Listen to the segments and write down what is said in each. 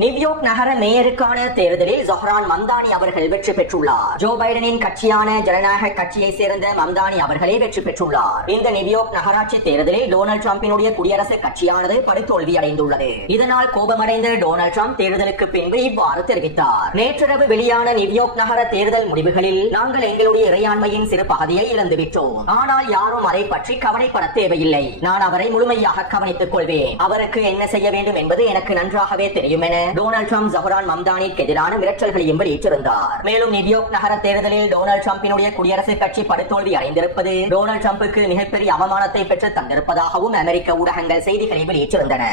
New York நகர மேயருக்கான தேர்தலில் ஜொஹ்ரான் மம்தானி அவர்கள் வெற்றி பெற்றுள்ளார். ஜோ பைடனின் கட்சியான ஜனநாயக கட்சியை சேர்ந்த மம்தானி அவர்களே வெற்றி பெற்றுள்ளார். இந்த நியூயார்க் நகராட்சி தேர்தலில் டொனால்ட் டிரம்பினுடைய குடியரசுக் கட்சியானது படுதோல்வி அடைந்துள்ளது. இதனால் கோபமடைந்த டொனால்ட் டிரம்ப் தேர்தலுக்கு பின்பு இவ்வாறு தெரிவித்தார். நேற்றிரவு வெளியான நியூயார்க் நகர தேர்தல் முடிவுகளில் நாங்கள் எங்களுடைய இறையாண்மையின் சிறு பகுதியை இழந்துவிட்டோம். ஆனால் யாரும் அதை பற்றி கவலைப்பட தேவையில்லை. நான் அவரை முழுமையாக கவனித்துக் கொள்வேன். அவருக்கு என்ன செய்ய வேண்டும் என்பது எனக்கு நன்றாகவே தெரியும் என டொனால்ட் ட்ரம்ப் ஜொஹ்ரான் மம்தானிக்கு எதிரான மிரட்டல்களையும் வெளியிட்டிருந்தார். மேலும் நியூயார்க் நகர தேர்தலில் டொனால்ட் ட்ரம்பினுடைய குடியரசுக் கட்சி படுதோல்வி அடைந்திருப்பது டொனால்ட் ட்ரம்புக்கு மிகப்பெரிய அவமானத்தை பெற்று தந்திருப்பதாகவும் அமெரிக்க ஊடகங்கள் செய்திகளை வெளியிட்டிருந்தன.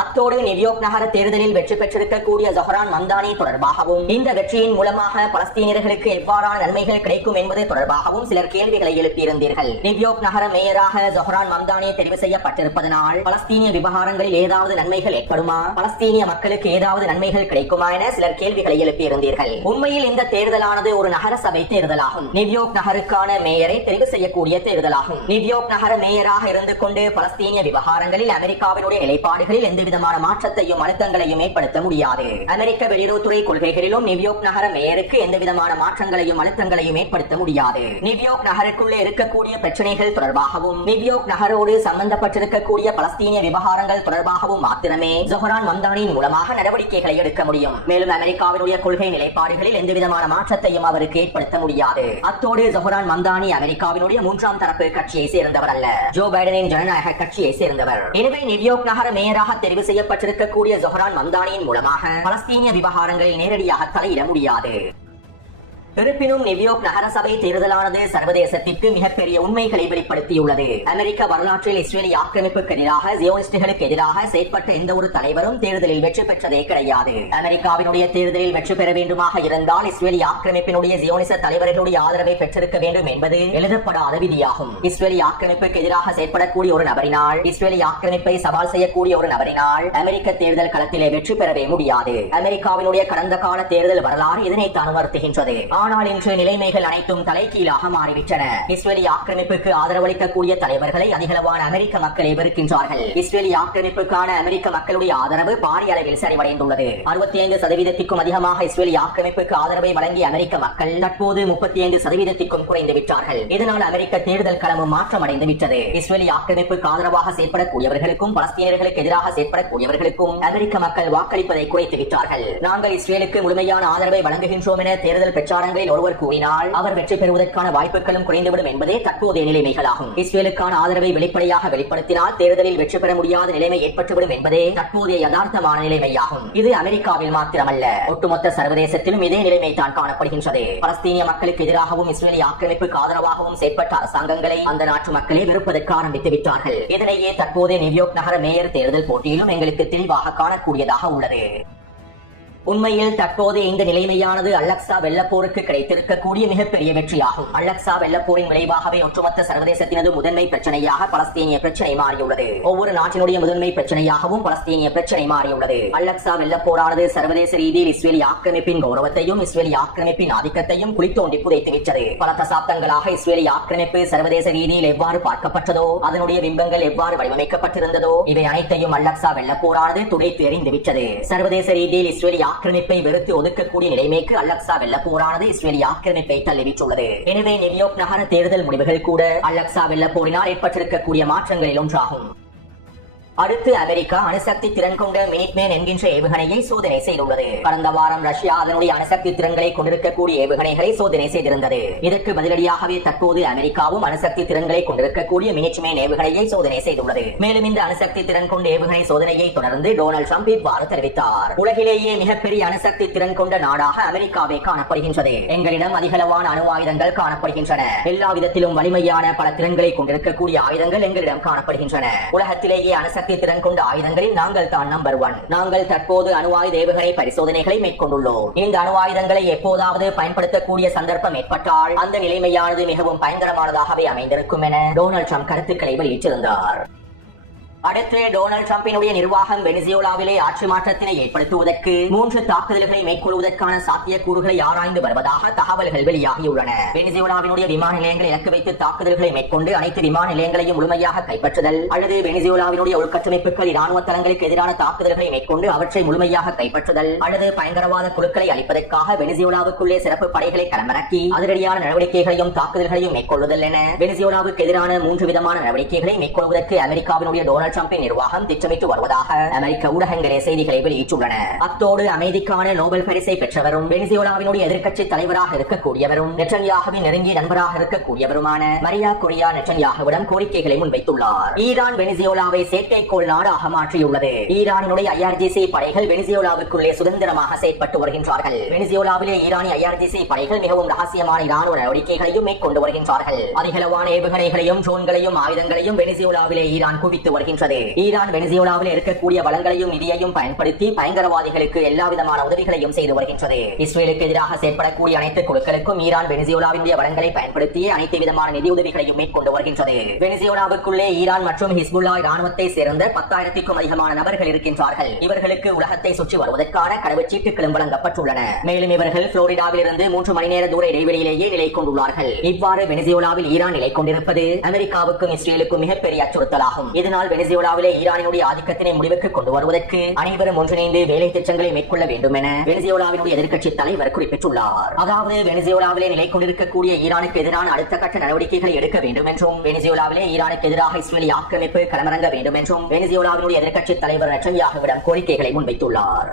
அத்தோடு நியூயார்க் நகர தேர்தலில் வெற்றி பெற்றிருக்கக்கூடிய ஜொஹ்ரான் மம்தானி தொடர்பாகவும் இந்த வெற்றியின் மூலமாக பலஸ்தீனியர்களுக்கு எவ்வாறான நன்மைகள் கிடைக்கும் என்பது தொடர்பாகவும் சிலர் கேள்விகளை எழுப்பியிருந்தீர்கள். நியூயார்க் நகர மேயராக ஜொஹ்ரான் மம்தானி தெரிவு செய்யப்பட்டிருப்பதனால் பலஸ்தீனிய விவகாரங்களில் ஏதாவது நன்மைகள் ஏற்படுமா, பலஸ்தீனிய மக்களுக்கு ஏதாவது நன்மைகள் கிடைக்குமா என சிலர் கேள்விகளை எழுப்பியிருந்தீர்கள். உண்மையில் இந்த தேர்தலானது ஒரு நகர சபை தேர்தலாகும். நியூயார்க் நகருக்கான மேயரை தெரிவு செய்யக்கூடிய தேர்தலாகும். நியூயார்க் நகர மேயராக இருந்து கொண்டு பலஸ்தீனிய விவகாரங்களில் அமெரிக்காவினுடைய நிலைப்பாடுகளில் எந்தவிதமான மாற்றத்தையும் அழுத்தங்களையும் ஏற்படுத்த முடியாது. அமெரிக்க வெளியுறவுத்துறை கொள்கைகளிலும் நியூயார்க் நகர மேயருக்கு எந்தவிதமான மாற்றங்களையும் அழுத்தங்களையும் ஏற்படுத்த முடியாது. நியூயார்க் நகருக்குள்ளே இருக்கக்கூடிய பிரச்சனைகள் தொடர்பாகவும் நியூயார்க் நகரோடு சம்பந்தப்பட்டிருக்கக்கூடிய பலஸ்தீனிய விவகாரங்கள் தொடர்பாகவும் மாத்திரமே ஜொஹ்ரான் மம்தானியின் மூலமாக நடவடிக்கைகளை எடுக்க முடியும். மேலும் அமெரிக்காவினுடைய கொள்கை நிலைப்பாடுகளில் எந்தவிதமான மாற்றத்தையும் அவருக்கு ஏற்படுத்த முடியாது. அத்தோடு ஜொஹ்ரான் மம்தானி அமெரிக்காவினுடைய மூன்றாம் தரப்பு கட்சியை சேர்ந்தவர் அல்ல, ஜோ பைடனின் ஜனநாயக கட்சியை சேர்ந்தவர். எனவே நியூயார்க் நகர மேயராக தெரிவு செய்யப்பட்டிருக்கக்கூடிய ஜொஹ்ரான் மம்தானியின் மூலமாக பலஸ்தீனிய விவகாரங்களில் நேரடியாக தலையிட முடியாது. இருப்பினும் நியூயார்க் நகர சபை தேர்தலானது சர்வதேசத்திற்கு மிகப்பெரிய உண்மைகளை வெளிப்படுத்தியுள்ளது. அமெரிக்க வரலாற்றில் இஸ்ரேலிய ஆக்கிரமிப்புக்கு எதிராக ஜியோனிஸ்டுகளுக்கு எதிராக செயற்பட்ட எந்த ஒரு தலைவரும் தேர்தலில் வெற்றி பெற்றதே கிடையாது. அமெரிக்காவினுடைய தேர்தலில் வெற்றி பெற வேண்டுமாக இருந்தால் இஸ்ரேலிய ஆக்கிரமிப்பினுடைய ஜியோனிச தலைவர்களுடைய ஆதரவை பெற்றிருக்க வேண்டும் என்பது எழுதப்படாத விதியாகும். இஸ்ரேலிய ஆக்கிரமிப்புக்கு எதிராக செயற்படக்கூடிய ஒரு நபரினால், இஸ்ரேலிய ஆக்கிரமிப்பை சவால் செய்யக்கூடிய ஒரு நபரினால் அமெரிக்க தேர்தல் களத்திலே வெற்றி பெறவே முடியாது. அமெரிக்காவினுடைய கடந்த கால தேர்தல் வரலாறு இதனைத்தான் உணர்த்துகின்றது. ஆனால் இன்று நிலைமைகள் அனைத்தும் தலைகீழாக மாறிவிட்டன. இஸ்ரேலிய ஆக்கிரமிப்புக்கு ஆதரவளிக்கக்கூடிய தலைவர்களை அதிகளவான அமெரிக்க மக்கள் வெறுக்கின்றார்கள். இஸ்ரேலிய ஆக்கிரமிப்புக்கான அமெரிக்க மக்களுடைய ஆதரவு பாரிய அளவில் சரிவடைந்துள்ளது. 65% அதிகமாக இஸ்ரேலிய ஆக்கிரமிப்புக்கு ஆதரவை வழங்கிய அமெரிக்க மக்கள் தற்போது 35% குறைந்து விட்டார்கள். இதனால் அமெரிக்க தேர்தல் களமும் மாற்றமடைந்து விட்டது. இஸ்ரேலிய ஆக்கிரமிப்புக்கு ஆதரவாக செயற்படக்கூடியவர்களுக்கும் பலஸ்தீனியர்களுக்கு எதிராக செயற்படக்கூடியவர்களுக்கும் அமெரிக்க மக்கள் வாக்களிப்பதை குறைத்து விட்டார்கள். நாங்கள் இஸ்ரேலுக்கு முழுமையான ஆதரவை வழங்குகின்றோம் என தேர்தல் பிரச்சாரங்கள் ஒருவர் கூறினால் அவர் வெற்றி பெறுவதற்கான வாய்ப்புகளும் குறைந்துவிடும் என்பதே தற்போதைய நிலைமைகளாகும். இஸ்ரேலுக்கான ஆதரவை வெளிப்படையாக வெளிப்படுத்தினால் தேர்தலில் வெற்றி பெற முடியாத நிலைமை ஏற்பட்டுவிடும் என்பதே தற்போதைய யதார்த்தமான நிலைமையாகும். இது அமெரிக்காவில் மாத்திரமல்ல, ஒட்டுமொத்த சர்வதேசத்திலும் இதே நிலைமை தான் காணப்படுகின்றது. பலஸ்தீனிய மக்களுக்கு எதிராகவும் இஸ்ரேலிய ஆக்கிரமிப்புக்கு ஆதரவாகவும் செயற்பட்ட அரசாங்கங்களை அந்த நாட்டு மக்களே வெறுப்பதற்கு ஆரம்பித்து விட்டார்கள். இதனையே தற்போதைய நியூயார்க் நகர மேயர் தேர்தல் போட்டியிலும் எங்களுக்கு தெளிவாக காணக்கூடியதாக உள்ளது. உண்மையில் தற்போது இந்த நிலைமையானது அல்-அக்ஸா வெள்ளப்போருக்கு கிடைத்திருக்கக்கூடிய மிகப்பெரிய வெற்றியாகும். அல்-அக்ஸா வெள்ளப்போரின் விளைவாகவே ஒட்டுமொத்த சர்வதேசத்தினது முதன்மை பிரச்சனையாக பலஸ்தீனிய பிரச்சனை மாறியுள்ளது. ஒவ்வொரு நாட்டினுடைய முதன்மை பிரச்சனையாகவும் பலஸ்தீனிய பிரச்சனை மாறியுள்ளது. அல்-அக்ஸா வெள்ளப்போரானது சர்வதேச ரீதியில் இஸ்ரேலிய ஆக்கிரமிப்பின் கௌரவத்தையும் இஸ்ரேலிய ஆக்கிரமிப்பின் ஆதிக்கத்தையும் குளித்தோண்டி புதைத்து விட்டது. பல தசாப்தங்களாக இஸ்ரேலிய ஆக்கிரமிப்பு சர்வதேச ரீதியில் எவ்வாறு பார்க்கப்பட்டதோ, அதனுடைய பிம்பங்கள் எவ்வாறு வடிவமைக்கப்பட்டிருந்ததோ, இவை அனைத்தையும் அல்-அக்ஸா வெள்ளப்போரானது துடைத்து எறிந்துவிட்டது. சர்வதேச ரீதியில் இஸ்ரேலிய ஆக்கிரமிப்பை வெறுத்து ஒதுக்கக்கூடிய நிலைமைக்கு அல்-அக்ஸா வெள்ளப்போரானது இஸ்ரேலிய ஆக்கிரமிப்பை தள்ளிவிட்டுள்ளது. எனவே நியூயார்க் நகர தேர்தல் முடிவுகள் கூட அல்-அக்ஸா வெள்ளப்போரினால் ஏற்பட்டிருக்கக்கூடிய மாற்றங்களில் ஒன்றாகும். அடுத்து அமெரிக்கா அணுசக்தி திறன் கொண்ட மினிட்மேன் என்கின்ற ஏவுகணையை சோதனை செய்துள்ளது. கடந்த வாரம் ரஷ்யா அதனுடைய அணுசக்தி திறன்களை கொண்டிருக்கக்கூடிய ஏவுகணைகளை சோதனை செய்திருந்தது. இதற்கு பதிலடியாகவே தற்போது அமெரிக்காவும் அணுசக்தி திறன்களை கொண்டிருக்கக்கூடிய மினிட்மேன் ஏவுகணையை சோதனை செய்துள்ளது. மேலும் இந்த அணுசக்தி திறன் கொண்ட ஏவுகணை சோதனையை தொடர்ந்து டொனால்ட் ட்ரம்ப் இவ்வாறு தெரிவித்தார். உலகிலேயே மிகப்பெரிய அணுசக்தி திறன் கொண்ட நாடாக அமெரிக்காவே காணப்படுகின்றது. எங்களிடம் அதிகளவான அணு ஆயுதங்கள் காணப்படுகின்றன. எல்லா விதத்திலும் வலிமையான பல திறன்களை கொண்டிருக்கக்கூடிய ஆயுதங்கள் எங்களிடம் காணப்படுகின்றன. உலகத்திலேயே அணுசக்தி திறன் கொண்ட ஆயுதங்களில் நாங்கள் தான் நம்பர் 1. நாங்கள் தற்போது அணு ஆயுத ஏவுகணை பரிசோதனைகளை மேற்கொண்டுள்ளோம். இந்த அணு ஆயுதங்களை எப்போதாவது பயன்படுத்தக்கூடிய சந்தர்ப்பம் ஏற்பட்டால் அந்த நிலைமையானது மிகவும் பயங்கரமானதாகவே அமைந்திருக்கும் என டொனால்ட் ட்ரம்ப் கருத்துக்களை வெளியிட்டிருந்தார். அடுத்து டொனால்ட் டிரம்பினுடைய நிர்வாகம் வெனிசுவேலாவிலே ஆட்சி மாற்றத்தினை ஏற்படுத்துவதற்கு 3 தாக்குதல்களை மேற்கொள்வதற்கான சாத்தியக்கூறுகளை ஆராய்ந்து வருவதாக தகவல்கள் வெளியாகியுள்ளன. வெனிசுவேலாவினுடைய விமான நிலையங்களை இலக்கு வைத்து தாக்குதல்களை மேற்கொண்டு அனைத்து விமான நிலையங்களையும் முழுமையாக கைப்பற்றுதல் அல்லது வெனிசுவேலாவினுடைய உள்கட்டமைப்புகள் இராணுவ தளங்களுக்கு எதிரான தாக்குதல்களை மேற்கொண்டு அவற்றை முழுமையாக கைப்பற்றுதல் அல்லது பயங்கரவாத குழுக்களை அழிப்பதற்காக வெனிசுவேலாவுக்குள்ளே சிறப்பு படைகளை களமிறக்கி அதிரடியான நடவடிக்கைகளையும் தாக்குதல்களையும் மேற்கொள்ளுதல் என வெனிசுவேலாவுக்கு எதிரான 3 விதமான நடவடிக்கைகளை மேற்கொள்வதற்கு அமெரிக்காவினுடைய டொனால்ட் டிரம்பின் நிர்வாகம் திட்டமிட்டு வருவதாக அமெரிக்க ஊடகங்களே செய்திகளை வெளியிட்டுள்ளன. அத்தோடு அமைதிக்கான நோபல் பரிசை பெற்றவரும் வெனிசுவேலாவினுடைய எதிர்க்கட்சி தலைவராக இருக்கக்கூடியவரும் நெட்டன்யாகுவின் நெருங்கிய நண்பராக இருக்கக்கூடியவருமான மரியா குரியா நெட்டன்யாகுவிடம் கோரிக்கைகளை முன்வைத்துள்ளார். ஈரான் வெனிசுவேலாவை செயற்கைக்கோள் நாடாக மாற்றியுள்ளது. ஈரானினுடைய IRGC படைகள் வெனிசுவேலாவுக்குள்ளே சுதந்திரமாக செயற்பட்டு வருகின்றார்கள். வெனிசுவேலாவிலே ஈரானிய IRGC படைகள் மிகவும் ரகசியமான இராணுவ நடவடிக்கைகளையும் மேற்கொண்டு வருகின்றார்கள். அதிகளவான ஏவுகணைகளையும் ட்ரோன்களையும் ஆயுதங்களையும் வெனிசுவேலாவிலே ஈரான் குவித்து வருகின்றது. ஈரான் வெனிசுவேலாவில் இருக்கக்கூடிய வளங்களையும் நிதியையும் பயன்படுத்தி பயங்கரவாதிகளுக்கு எல்லா விதமான உதவிகளையும் செய்து வருகின்றது. இஸ்ரேலுக்கு எதிராக செயற்படக்கூடிய அனைத்து குழுக்களுக்கும் ஈரான் வெனிசுவேலாவினுடைய வளங்களை பயன்படுத்தி அனைத்து விதமான நிதி உதவிகளையும் மேற்கொண்டு வருகின்றது. வெனிசுவேலாவுக்குள்ளே ஈரான் மற்றும் ஹிஸ்புல்லா இராணுவத்தை சேர்ந்த 10,000க்கும் அதிகமான நபர்கள் இருக்கின்றார்கள். இவர்களுக்கு உலகத்தை சுற்றி வருவதற்கான கடவுச்சீட்டுகளும் வழங்கப்பட்டுள்ளன. மேலும் இவர்கள் புளோரிடாவில் இருந்து 3 மணி நேர தூர இடைவெளியிலேயே நிலை கொண்டுள்ளார்கள். இவ்வாறு வெனிசுவேலாவில் ஈரான் நிலை கொண்டிருப்பது அமெரிக்காவுக்கும் இஸ்ரேலுக்கும் மிகப்பெரிய அச்சுறுத்தலாகும். இதனால் வெனிசுவேலாவிலே ஈரானினுடைய ஆதிக்கத்தினை முடிவுக்கு கொண்டு வருவதற்கு அனைவரும் ஒன்றிணைந்து வேலை திட்டங்களை மேற்கொள்ள வேண்டும் என வெனிசுவேலாவினுடைய எதிர்க்கட்சி தலைவர் குறிப்பிட்டுள்ளார். அதாவது வெனிசுவேலாவிலே நிலை கொண்டிருக்கக்கூடிய ஈரானுக்கு எதிரான அடுத்த கட்ட நடவடிக்கைகளை எடுக்க வேண்டும் என்றும் வெனிசுவேலாவிலே ஈரானுக்கு எதிராக இஸ்ரேலிய ஆக்கிரமிப்பு களமிறங்க வேண்டும் என்றும் வெனிசுவேலாவினுடைய எதிர்க்கட்சி தலைவர் நெட்டன்யாகுவிடம் கோரிக்கைகளை முன்வைத்துள்ளார்.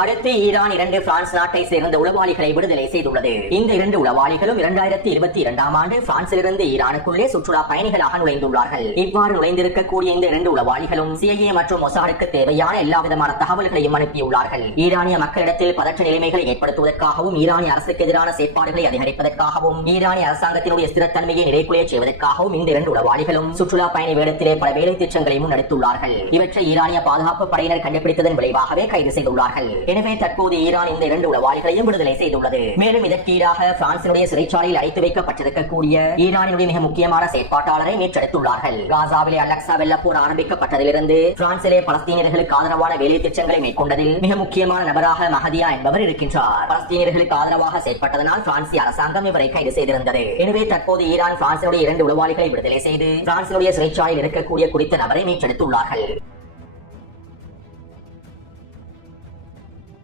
அடுத்து ஈரான் 2 பிரான்ஸ் நாட்டை சேர்ந்த உளவாளிகளை விடுதலை செய்துள்ளது. இந்த 2 உளவாளிகளும் 2022ஆம் ஆண்டு பிரான்சிலிருந்து ஈரானுக்குள்ளே சுற்றுலா பயணிகளாக நுழைந்துள்ளார்கள். இவ்வாறு நுழைந்திருக்கக்கூடிய இந்த 2 உளவாளிகளும் CIA மற்றும் மொசாடுக்கு தேவையான எல்லா விதமான தகவல்களையும் அனுப்பியுள்ளார்கள். ஈரானிய மக்களிடத்தில் பதற்ற நிலைமைகளை ஏற்படுத்துவதற்காகவும் ஈரானிய அரசுக்கு எதிரான செயற்பாடுகளை அதிகரிப்பதற்காகவும் ஈரானிய அரசாங்கத்தினுடைய ஸ்திரத்தன்மையை நிலைக்குலைய செய்வதற்காகவும் இந்த 2 உளவாளிகளும் சுற்றுலா பயணி வேடத்திலே பல வேலை திட்டங்களை முன்னெடுத்துள்ளார்கள். இவற்றை ஈரானிய பாதுகாப்பு படையினர் கண்டுபிடித்ததன் விளைவாகவே கைது செய்துள்ளார்கள். எனவே தற்போது ஈரான் இந்த 2 உளவாளிகளையும் விடுதலை செய்துள்ளது. மேலும் இதற்கு ஈடாக பிரான்சினுடைய சிறைச்சாலையில் அடைத்து வைக்கப்பட்டிருக்கக்கூடிய ஈரானினுடைய மிக முக்கியமான செயற்பாட்டாளரை மீட்டெடுத்துள்ளார்கள். காசாவிலே அல்-அக்ஸா வெள்ளப்போர் ஆரம்பிக்கப்பட்டதிலிருந்து பிரான்சிலே பலஸ்தீனியர்களுக்கு ஆதரவான வேலை திட்டங்களை மேற்கொண்டதில் மிக முக்கியமான நபராக மஹதியா என்பவர் இருக்கின்றார். பலஸ்தீனியர்களுக்கு ஆதரவாக செயற்பட்டதனால் பிரான்சிய அரசாங்கம் இவரை கைது செய்திருந்தது. எனவே தற்போது ஈரான் பிரான்சினுடைய 2 உளவாளிகளை விடுதலை செய்து பிரான்சினுடைய சிறைச்சாலையில் இருக்கக்கூடிய குறித்த நபரை மீட்டெடுத்துள்ளார்கள்.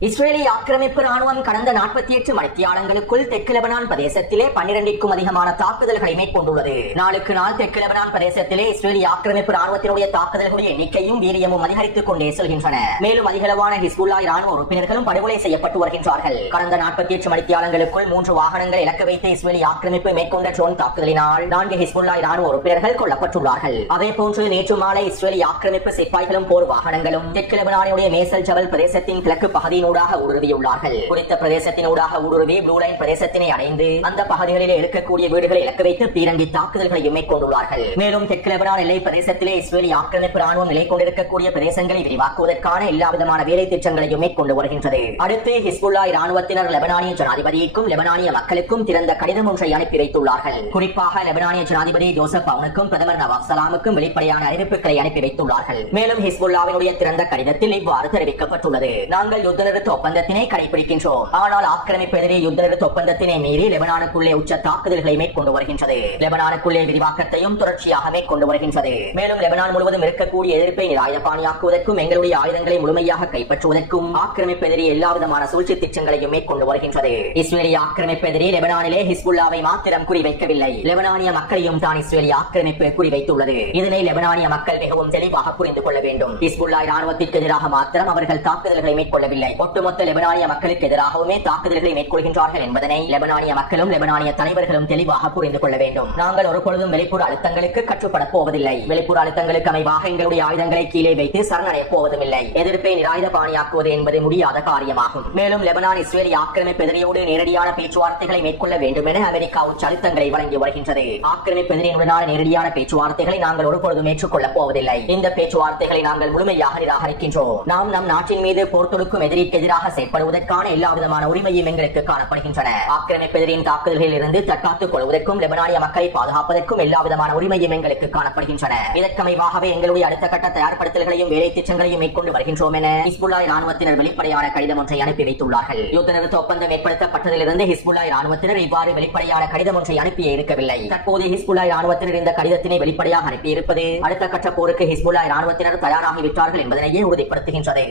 இஸ்ரேலிய ஆக்கிரமிப்பு ராணுவம் கடந்த 48 மணித்தியாலங்களுக்குள் தெற்கு லெபனான் பிரதேசத்திலே 12க்கும் அதிகமான தாக்குதல்களை மேற்கொண்டுள்ளது. நாளுக்கு நாள் தெற்கு லெபனான் பிரதேசத்திலே இஸ்ரேலிய ஆக்கிரமிப்பு ராணுவத்தினுடைய தாக்குதல்களுடைய எண்ணிக்கையும் வீரியமும் அதிகரித்துக் கொண்டே செல்கின்றன. மேலும் அதிகளவான ஹிஸ்புல்லா ராணுவ உறுப்பினர்களும் படுகொலை செய்யப்பட்டு வருகின்றார்கள். கடந்த 48 மணித்தியாலங்களுக்குள் 3 வாகனங்களை இலக்கு வைத்து இஸ்ரேலிய ஆக்கிரமிப்பு மேற்கொண்ட ட்ரோன் தாக்குதலினால் 4 ஹிஸ்புல்லா ராணுவ உறுப்பினர்கள் கொல்லப்பட்டுள்ளார்கள். அதேபோன்று நேற்று மாலை இஸ்ரேலிய ஆக்கிரமிப்பு சிப்பாய்களும் போர் வாகனங்களும் தெற்கு லெபனானுடைய மேசல் ஜபல் பிரதேசத்தின் கிழக்கு பகுதியின் ஊடுருவியுள்ளார்கள். குறித்த பிரதேசத்தினூடாக ஊடுருவி ப்ளூ லைன் பிரதேசத்தினை அடைந்து அந்த பகுதிகளிலே இருக்கக்கூடிய வீடுகளை இலக்கு வைத்து பீரங்கி தாக்குதல்களையும் மேற்கொண்டுள்ளார்கள். மேலும் தெற்கு லெபனான் எல்லை பிரதேசத்திலே இஸ்ரேலிய ஆக்கிரமிப்பு ராணுவம் நிலை கொண்டிருக்கக்கூடிய பிரதேசங்களை விரிவாக்குவதற்கான எல்லா விதமான வேலை திட்டங்களையும் மேற்கொண்டு வருகின்றது. அடுத்து ஹிஸ்புல்லா ராணுவத்தினர் லெபனானிய ஜனாதிபதிக்கும் லெபனானிய மக்களுக்கும் திறந்த கடிதம் ஒன்றை அனுப்பி வைத்துள்ளார்கள். குறிப்பாக லெபனானிய ஜனாதிபதி ஜோசப் அவுனுக்கும் பிரதமர் நவாப் சலாமுக்கும் வெளிப்படையான அறிவிப்புகளை அனுப்பி வைத்துள்ளார்கள். மேலும் ஹிஸ்புல்லாவினுடைய திறந்த கடிதத்தில் இவ்வாறு தெரிவிக்கப்பட்டுள்ளது: நாங்கள் யுத்த நிறுத்த ஒப்பந்தத்தினை கடைபிடிக்கின்றோம். ஆனால் ஆக்கிரமிப்பு எதிரே யுத்த நிறுத்த ஒப்பந்தத்தினை மீறி லெபனானுக்குள்ளே உச்ச தாக்குதல்களை மேற்கொண்டு வருகின்றது. லெபனானுக்குள்ளே விரிவாக்கத்தையும் தொடர்ச்சியாக மேற்கொண்டு வருகின்றது. மேலும் லெபனான் முழுவதும் இருக்கக்கூடிய எதிர்ப்பை நிராயுதபாணியாக்குவதற்கும் எங்களுடைய ஆயுதங்களை முழுமையாக கைப்பற்றுவதற்கும் ஆக்கிரமிப்பு எதிரே எல்லா விதமான சூழ்ச்சி திட்டங்களையும் மேற்கொண்டு வருகின்றது. இஸ்ரேலிய ஆக்கிரமிப்பு எதிரே லெபனானிலே ஹிஸ்புல்லாவை மாத்திரம் குறிவைக்கவில்லை, லெபனானிய மக்களையும் தான் இஸ்ரேலிய ஆக்கிரமிப்பு குறிவைத்துள்ளது. இதனை லெபனானிய மக்கள் மிகவும் தெளிவாக புரிந்து கொள்ள வேண்டும். ஹிஸ்புல்லா ராணுவத்திற்கு எதிராக மாத்திரம் அவர்கள் தாக்குதல்களை மேற்கொள்ளவில்லை, ஒட்டுமொத்த லெபனானிய மக்களுக்கு எதிராகவுமே தாக்குதல்களை மேற்கொள்கின்றார்கள் என்பதனை லெபனானிய மக்களும் லெபனானிய தலைவர்களும் தெளிவாக புரிந்து கொள்ள வேண்டும். நாங்கள் ஒரு பொழுதும் வெளிப்புற அழுத்தங்களுக்கு கட்டுப்பட போவதில்லை. வெளிப்புற அழுத்தங்களுக்கு அமைவாக எங்களுடைய ஆயுதங்களை கீழே வைத்து சரணடைய போவதும் இல்லை. எதிர்ப்பை நிராயுதபாணியாக்குவது என்பது முடியாத காரியமாகும். மேலும் லெபனான் இஸ்ரேலிய ஆக்கிரமிப்பு எதிரியோடு நேரடியான பேச்சுவார்த்தைகளை மேற்கொள்ள வேண்டும் என அமெரிக்கா உச்ச அழுத்தங்களை வழங்கி வருகின்றது. ஆக்கிரமிப்பு எதிரியுடனான நேரடியான பேச்சுவார்த்தைகளை நாங்கள் ஒருபொழுதும் ஏற்றுக்கொள்ளப் போவதில்லை. இந்த பேச்சுவார்த்தைகளை நாங்கள் முழுமையாக நிராகரிக்கின்றோம். நாம் நம் நாட்டின் மீது போர் தொடுக்கும் எதிரிக்கு எதிராக செயற்படுவதற்கான எல்லா விதமான உரிமையும் எங்களுக்கு காணப்படுகின்றன. ஆக்கிரமிப்பெதிரின் தாக்குதல்களில் இருந்து தற்காத்துக் கொள்வதற்கும் லெபனானிய மக்களை பாதுகாப்பதற்கும் எல்லா விதமான உரிமையும் எங்களுக்கு காணப்படுகின்றன. இதற்கமைவாகவே எங்களுடைய அடுத்த கட்ட தயார்படுத்தல்களையும் வேலை திட்டங்களையும் மேற்கொண்டு வருகின்றோம் என ஹிஸ்புல்லாஹ் இராணுவத்தினர் வெளிப்படையான கடிதம் ஒன்றை அனுப்பி வைத்துள்ளார்கள். யுத்த நிறுத்த ஒப்பந்தம் ஏற்படுத்தப்பட்டதிலிருந்து ஹிஸ்புல்லாஹ் இராணுவத்தினர் இவ்வாறு வெளிப்படையான கடிதம் ஒன்றை அனுப்பியே இருக்கவில்லை. தற்போது ஹிஸ்புல்லாஹ் இராணுவத்தினர் இந்த கடிதத்தினை வெளிப்படையாக அனுப்பியிருப்பது அடுத்த கட்ட போருக்கு ஹிஸ்புல்லாஹ் இராணுவத்தினர் தயாராகிவிட்டார்கள் என்பதனையே உறுதிப்படுத்துகின்றது.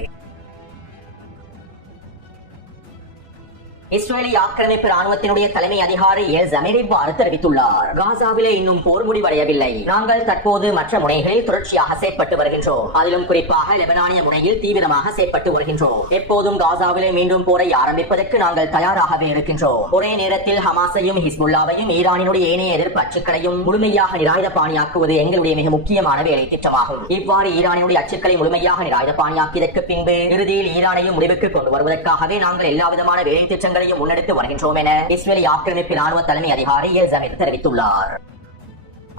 இஸ்ரேலி ஆக்கிரமிப்பு ராணுவத்தினுடைய தலைமை அதிகாரி எல் ஜமீர் இவ்வாறு தெரிவித்துள்ளார். காசாவிலே இன்னும் போர் முடிவடையவில்லை. நாங்கள் தற்போது மற்ற முனைகளில் தொடர்ச்சியாக செயற்பட்டு வருகின்றோம். அதிலும் குறிப்பாக லெபனானிய முனையில் தீவிரமாக செயற்பட்டு வருகின்றோம். எப்போதும் காசாவிலே மீண்டும் போரை ஆரம்பிப்பதற்கு நாங்கள் தயாராகவே இருக்கின்றோம். ஒரே நேரத்தில் ஹமாஸையும் ஹிஸ்புல்லாவையும் ஈரானினுடைய ஏனைய எதிர்ப்பு அச்சுக்களையும் முழுமையாக நிராயுதபாணியாக்குவது எங்களுடைய மிக முக்கியமான வேலை திட்டமாகும். இவ்வாறு ஈரானினுடைய அச்சுக்களை முழுமையாக நிராயுதபாணியாக்கியதற்கு பின்பு இறுதியில் ஈரானையும் முடிவுக்கு கொண்டு வருவதற்காகவே நாங்கள் எல்லா விதமான வேலை திட்டங்கள் முன்னெடுத்து வருகின்றோம் என இஸ்ரேலி ஆக்கிரமிப்பு ராணுவ தலைமை அதிகாரி எல் ஜமீர் தெரிவித்துள்ளார்.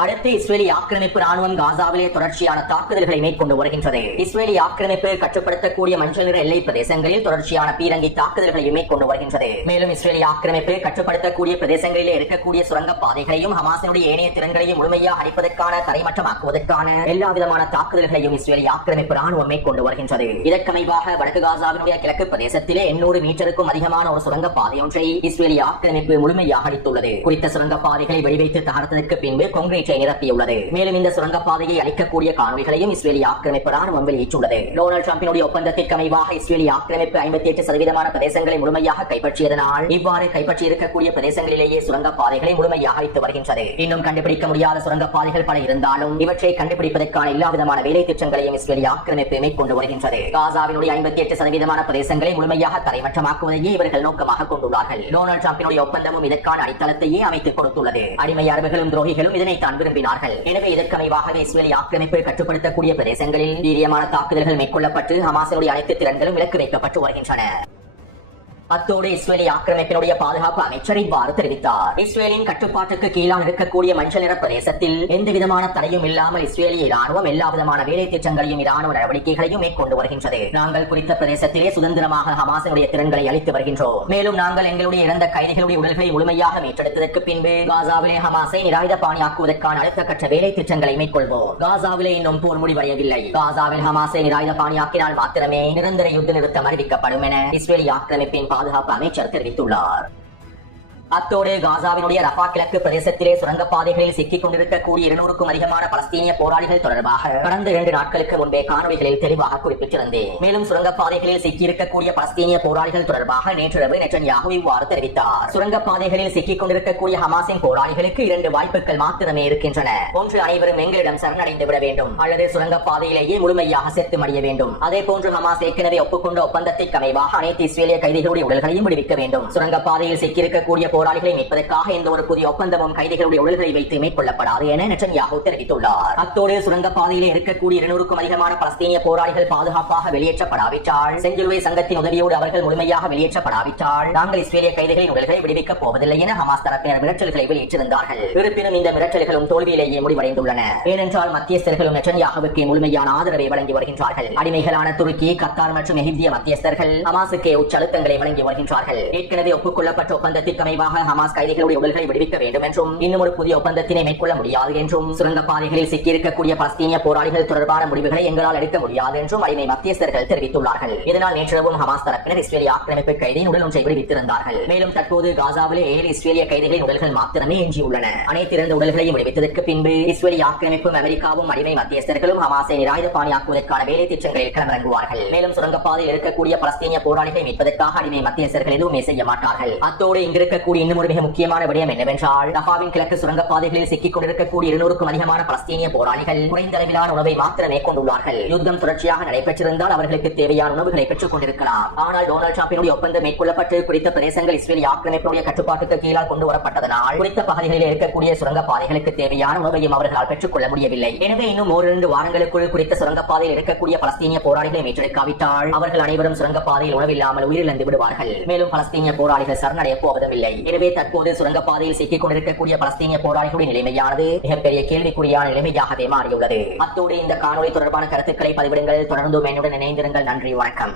அடுத்து இஸ்ரேலி ஆக்கிரமிப்பு ராணுவம் காசாவிலே தொடர்ச்சியான தாக்குதல்களை மேற்கொண்டு வருகின்றது. இஸ்ரேலி ஆக்கிரமிப்பு கட்டுப்படுத்தக்கூடிய மஞ்சள் நிற எல்லை பிரதேசங்களில் தொடர்ச்சியான பீரங்கி தாக்குதல்களை மேற்கொண்டு வருகின்றது. மேலும் இஸ்ரேலி ஆக்கிரமிப்பு கட்டுப்படுத்தக்கூடிய பிரதேசங்களிலே இருக்கக்கூடிய சுரங்க பாதைகளையும் ஹமாஸினுடைய ஏனைய திறன்களையும் முழுமையாக அழிப்பதற்கான தரைமட்டமாக்குவதற்கான எல்லா விதமான தாக்குதல்களையும் இஸ்ரேலி ஆக்கிரமிப்பு ராணுவம் மேற்கொண்டு வருகின்றது. இதற்கமைவாக வடக்கு காசாவினுடைய கிழக்கு பிரதேசத்திலே 800 மீட்டருக்கும் அதிகமான ஒரு சுரங்க பாதை ஒன்றை இஸ்ரேலி ஆக்கிரமிப்பு முழுமையாக அளித்துள்ளது. குறித்த சுரங்க பாதைகளை வெடிவைத்து தகர்த்ததற்கு பின்பு கான்கிரீட் நிரப்பியுள்ளது. மேலும் இந்த சுரங்கப்பாதையை அளிக்கக்கூடிய காணொலிகளையும் இஸ்ரேலி ஆக்கிரமிப்பு ராணுவம் வெளியிட்டுள்ளது. டொனால்ட் ட்ரம்பினுடைய ஒப்பந்தத்திற்கு அமைவாக இஸ்ரேலி ஆக்கிரமிப்பு 58% பிரதேசங்களை முழுமையாக கைப்பற்றியதனால் இவ்வாறு கைப்பற்றி இருக்கக்கூடிய பிரதேசங்களிலேயே சுரங்கப்பாதைகளை முழுமையாக அளித்து வருகின்றது. இன்னும் கண்டுபிடிக்க முடியாத சுரங்கப்பாதைகள் பல இருந்தாலும் இவற்றை கண்டுபிடிப்பதற்கான எல்லா விதமான வேலை திட்டங்களையும் இஸ்ரேலி ஆக்கிரமிப்பு மேற்கொண்டு வருகின்றது. காசாவினுடைய 58% பிரதேசங்களை முழுமையாக தரைமட்டமாக்குவதையே இவர்கள் நோக்கமாக கொண்டுள்ளார்கள். டொனால்ட் ட்ரம்பினுடைய ஒப்பந்தமும் இதற்கான அடித்தளத்தையே அமைத்துக் கொடுத்துள்ளது. அடிமை அரபுகளும் துரோகிகளும் இதனை விரும்பினார்கள். எனவே இதற்கமைவாகவே இஸ்ரேலி ஆக்கிரமிப்பை கட்டுப்படுத்தக்கூடிய பிரதேசங்களில் வீரியமான தாக்குதல்கள் மேற்கொள்ளப்பட்டு ஹமாஸினுடைய அனைத்து திறன்களும் விலக்கு வைக்கப்பட்டு வருகின்றன. அத்தோடு இஸ்ரேலி ஆக்கிரமிப்பினுடைய பாதுகாப்பு அமைச்சர் இவ்வாறு தெரிவித்தார். இஸ்ரேலின் கட்டுப்பாட்டுக்கு கீழாக இருக்கக்கூடிய மஞ்சள் நிற பிரதேசத்தில் எந்த விதமான தடையும் இல்லாமல் இஸ்ரேலிய ராணுவம் எல்லா விதமான வேலை திட்டங்களையும் ராணுவ நடவடிக்கைகளையும் மேற்கொண்டு வருகின்றது. நாங்கள் குறித்த பிரதேசத்திலே சுதந்திரமாக ஹமாஸினுடைய திறன்களை அளித்து வருகின்றோம். மேலும் நாங்கள் எங்களுடைய இறந்த கைதிகளுடைய உடல்களை முழுமையாக மீட்டெடுத்ததற்கு பின்பு காசாவிலே ஹமாஸை நிராயுதபாணியாக்குவதற்கான அடுத்த கட்ட வேலை திட்டங்களை மேற்கொள்வோம். காசாவிலே இன்னும் போர் முடிவடையவில்லை. காசாவில் ஹமாஸை நிராயுதபாணியாக்கினால் மாத்திரமே நிரந்தர யுத்த நிறுத்தம் அறிவிக்கப்படும் என இஸ்ரேலி ஆக்கிரமிப்பின் பாதுகாப்பு அமைச்சர் தெரிவித்துள்ளார். அத்தோடு காசாவினுடைய ரஃபா கிழக்கு பிரதேசத்திலே சுரங்கப்பாதைகளில் சிக்கிக் கொண்டிருக்கக்கூடிய 200க்கும் அதிகமான பலஸ்தீனிய போராளிகள் தொடர்பாக கடந்த 2 நாட்களுக்கு முன்பே காணொலிகளில் தெளிவாக குறிப்பிட்டிருந்தேன். மேலும் சுரங்கப்பாதைகளில் சிக்கியிருக்கக்கூடிய பலஸ்தீனிய போராளிகள் தொடர்பாக நேற்றிரவு நெட்டன்யாஹு இவ்வாறு தெரிவித்தார். சுரங்கப்பாதைகளில் சிக்கிக் கொண்டிருக்கக்கூடிய ஹமாஸின் போராளிகளுக்கு 2 வாய்ப்புகள் மாத்திரமே இருக்கின்றன. ஒன்று, அனைவரும் எங்களிடம் சரணடைந்து விட வேண்டும், அல்லது சுரங்கப்பாதையிலேயே முழுமையாக செத்து மடிய வேண்டும். அதே போன்று ஹமாஸ் ஏற்கனவே ஒப்புக்கொண்ட ஒப்பந்தத்திற்கு அமைவாக அனைத்து இஸ்ரேலிய கைதிகளுடைய உடல்களையும் விடுவிக்க வேண்டும். சுரங்கப்பாதையில் சிக்கியிருக்கக்கூடிய போராளிகளை மீட்பதற்காக எந்த ஒரு புதிய ஒப்பந்தமும் கைதிகளுடைய உடல்களை வைத்து மேற்கொள்ளப்படாது என நெட்டன்யாஹு தெரிவித்துள்ளார். அத்தோடு சுரங்கப்பாதையிலே இருக்கக்கூடிய 200க்கும் அதிகமான பலஸ்தீனிய போராளிகள் பாதுகாப்பாக வெளியேற்றப்படாவிட்டால், செஞ்சிலுவை சங்கத்தின் உதவியோடு அவர்கள் முழுமையாக வெளியேற்றப்படாவிட்டால் நாங்கள் இஸ்ரேலிய கைதிகளின் உடல்களை விடுவிக்கப் போவதில்லை என ஹமாஸ் தரப்பினர் மிரட்டல்களை வெளியிட்டிருந்தார்கள். இருப்பினும் இந்த மிரட்டல்களும் தோல்வியிலேயே முடிவடைந்துள்ளன. ஏனென்றால் மத்தியஸ்தர்களும் நெட்டன்யாஹுவுக்கு முழுமையான ஆதரவை வழங்கி வருகின்றார்கள். அடிமைகளான துருக்கி, கத்தார் மற்றும் எகிப்திய மத்தியஸ்தர்கள் ஹமாஸுக்கு உச்சழுத்தங்களை வழங்கி வருகின்றார்கள். ஏற்கனவே ஒப்புக்கொள்ளப்பட்ட ஒப்பந்தத்திற்கு அமைவாக ஹமாஸ் கைதிகளுடைய உடல்களை விடுவிக்க வேண்டும் என்றும் இன்னும் ஒரு புதிய ஒப்பந்தத்தினை மேற்கொள்ள முடியாது என்றும் சுரங்கப்பாதைகளில் சிக்கியிருக்கக்கூடிய பலஸ்தீனிய போராளிகள் தொடர்பான முடிவுகளை எங்களால் எடுக்க முடியாது என்றும் அடிமை மத்தியஸ்தர்கள் தெரிவித்துள்ளார்கள். இதனால் நேற்றிரவும் ஹமாஸ் தரப்பினர் இஸ்ரேலிய ஆக்கிரமிப்பு கைதியின் உடல் ஒன்றை விடுவித்திருந்தார்கள். மேலும் தற்போது காசாவிலே 7 இஸ்ரேலிய கைதிகளின் உடல்கள் மாத்திரமே எஞ்சியுள்ளன. அனைத்து இறந்த உடல்களையும் விடுவித்ததற்கு பின்பு இஸ்ரேலிய ஆக்கிரமிப்பும் அமெரிக்காவும் அடிமை மத்தியஸ்தர்களும் ஹமாஸை நிராயுதபாணியாக்குவதற்கான வேலை திட்டங்களில் களமிறங்குவார்கள். மேலும் சுரங்கப்பாதையில் இருக்கக்கூடிய பலஸ்தீனிய போராளிகளை மீட்பதற்காக அடிமை மத்தியஸ்தர்கள் எதுவுமே செய்ய மாட்டார்கள். அத்தோடு இங்கிருக்கக்கூடிய இன்னும் ஒரு மிக முக்கியமான விடயம் என்னவென்றால், ரஃபாவின் கிழக்கு சுரங்கப்பாதைகளில் சிக்கிக் கொண்டிருக்கக்கூடிய 200க்கும் அதிகமான பலஸ்தீனிய போராளிகள் குறைந்த அளவிலான உணவை மாத்திரமே கொண்டுள்ளார்கள். யுத்தம் தொடர்ச்சியாக நடைபெற்றிருந்தால் அவர்களுக்கு தேவையான உணவுகளை பெற்றுக் கொண்டிருக்கலாம். ஆனால் டொனால்ட் ட்ரம்பினுடைய ஒப்பந்தம் மேற்கொள்ளப்பட்டு குறித்த பிரதேசங்கள் இஸ்ரேலிய ஆக்கிரமிப்புடைய கட்டுப்பாட்டுக்கு கீழால் கொண்டு வரப்பட்டதனால் குறித்த பகுதிகளில் இருக்கக்கூடிய சுரங்கப்பாதைகளுக்கு தேவையான உணவையும் அவர்களால் பெற்றுக் கொள்ள முடியவில்லை. எனவே இன்னும் 1-2 வாரங்களுக்குள் குறித்த சுரங்கப்பாதையில் இருக்கக்கூடிய பலஸ்தீனிய போராளிகளை மீட்டெடுக்காவிட்டால் அவர்கள் அனைவரும் சுரங்கப்பாதையில் உணவில்லாமல் உயிரிழந்து விடுவார்கள். மேலும் பலஸ்தீனிய போராளிகள் சரணடைய போவதுமில்லை. எனவே தற்போது சுரங்கப்பாதையில் சிக்கிக் கொண்டிருக்கக்கூடிய பலஸ்தீனிய போராளிகளுடைய நிலைமையானது மிகப்பெரிய கேள்விக்குறியான நிலைமையாகவே மாறியுள்ளது. அத்தோடு இந்த காணொலி தொடர்பான கருத்துக்களை பதிவிடுங்கள். தொடர்ந்து என்னுடன் இணைந்திருங்கள். நன்றி, வணக்கம்.